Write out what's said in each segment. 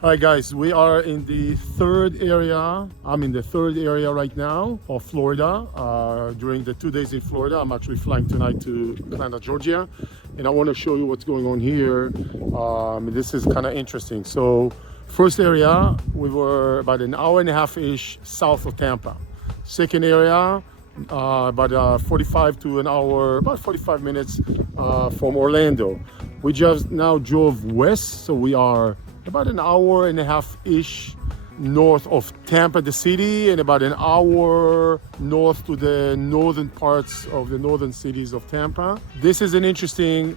Hi guys, we are in the third area. I'm in the third area right now of Florida. During the 2 days in Florida, I'm actually flying tonight to Atlanta, Georgia. And I want to show you what's going on here. This is kind of interesting. So first area, we were about an hour and a half-ish south of Tampa. Second area, about 45 to an hour, about 45 minutes from Orlando. We just now drove west, so we are about an hour and a half-ish north of Tampa, the city, and about an hour north to the northern parts of the northern cities of Tampa. This is an interesting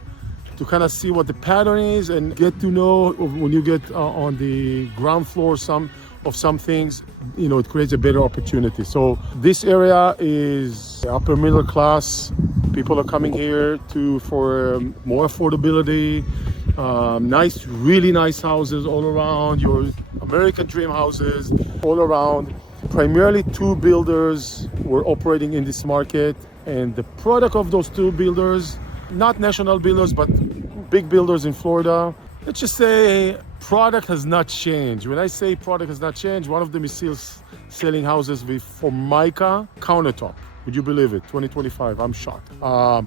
to kind of see what the pattern is and get to know when you get on the ground floor of some things, you know, it creates a better opportunity. So this area is upper middle class. People are coming here for more affordability. Nice, really nice houses all around, your American dream houses all around. Primarily two builders were operating in this market, and the product of those two builders, not national builders, but big builders in Florida, let's just say product has not changed. When I say product has not changed, one of them is still selling houses with Formica countertop. Would you believe it? 2025, I'm shocked.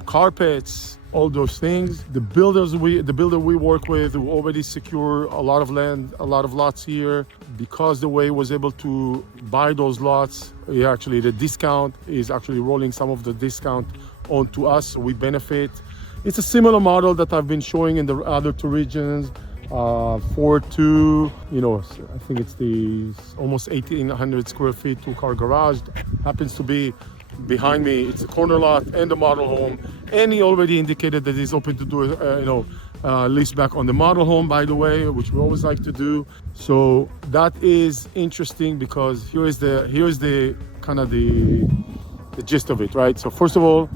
Carpets, all those things. The builder we work with who already secure a lot of land, a lot of lots here, because the way he was able to buy those lots, the discount is actually rolling some of the discount onto us, so we benefit. It's a similar model that I've been showing in the other two regions. 4-2, you know, I think it's the almost 1,800 square feet, 2-car garage. Happens to be behind me. It's a corner lot and a model home, and he already indicated that he's open to do lease back on the model home, by the way, which we always like to do. So that is interesting because here's the kind of the gist of it, right? So first of all,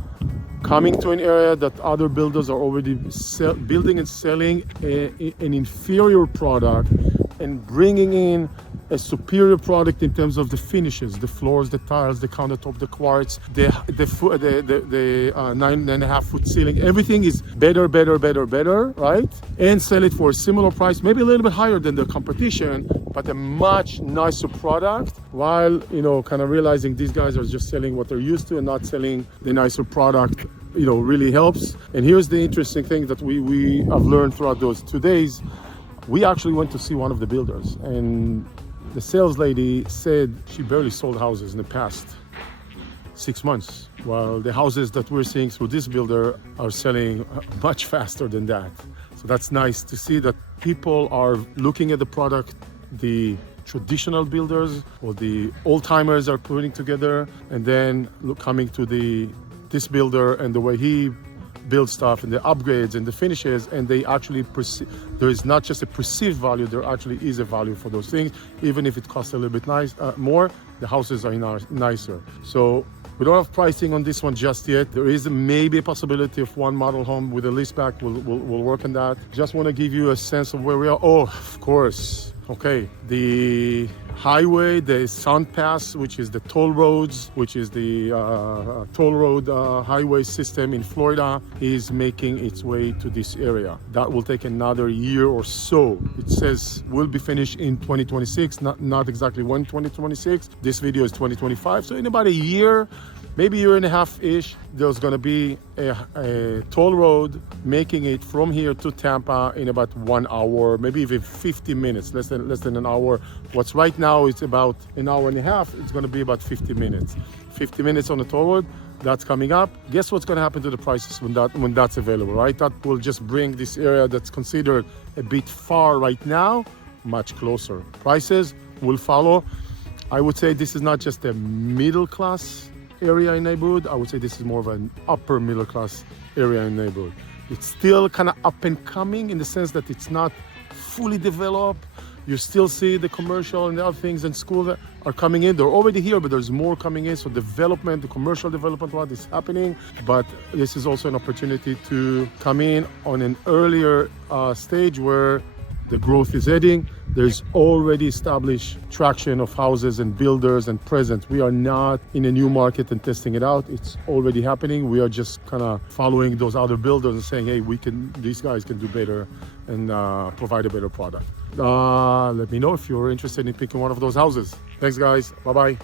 coming to an area that other builders are already building and selling an inferior product and bringing in a superior product in terms of the finishes, the floors, the tiles, the countertop, the quartz, the 9.5 foot ceiling. Everything is better, right? And sell it for a similar price, maybe a little bit higher than the competition, but a much nicer product, while, you know, kind of realizing these guys are just selling what they're used to and not selling the nicer product, you know, really helps. And here's the interesting thing that we have learned throughout those 2 days. We actually went to see one of the builders, and the sales lady said she barely sold houses in the past 6 months, while the houses that we're seeing through this builder are selling much faster than that. So that's nice to see that people are looking at the product the traditional builders or the old-timers are putting together, and then coming to this builder and the way he build stuff and the upgrades and the finishes, and they actually there is not just a perceived value, there actually is a value for those things. Even if it costs a little bit more, the houses are nicer. So we don't have pricing on this one just yet. There is maybe a possibility of one model home with a lease back. We'll work on that. Just want to give you a sense of where we are. Oh, of course. Okay, the highway, the Sound Pass, which is the toll roads, which is the toll road highway system in Florida, is making its way to this area. That will take another year or so. It says will be finished in 2026, not exactly when 2026. This video is 2025, so in about a year, maybe a year and a half-ish, there's gonna be a toll road making it from here to Tampa in about 1 hour, maybe even 50 minutes, less than an hour. What's right now it's about an hour and a half. It's gonna be about 50 minutes. 50 minutes on the toll road, that's coming up. Guess what's gonna happen to the prices when that's available, right? That will just bring this area that's considered a bit far right now, much closer. Prices will follow. I would say this is not just a middle class area in neighborhood. I would say this is more of an upper middle class area in neighborhood. It's still kind of up and coming in the sense that it's not fully developed. You still see the commercial and the other things and schools that are coming in. They're already here, but there's more coming in. So development, the commercial development, what is happening. But this is also an opportunity to come in on an earlier stage where the growth is heading. There's already established traction of houses and builders and presence. We are not in a new market and testing it out. It's already happening. We are just kind of following those other builders and saying, hey, these guys can do better and provide a better product. Let me know if you're interested in picking one of those houses. Thanks, guys. Bye-bye.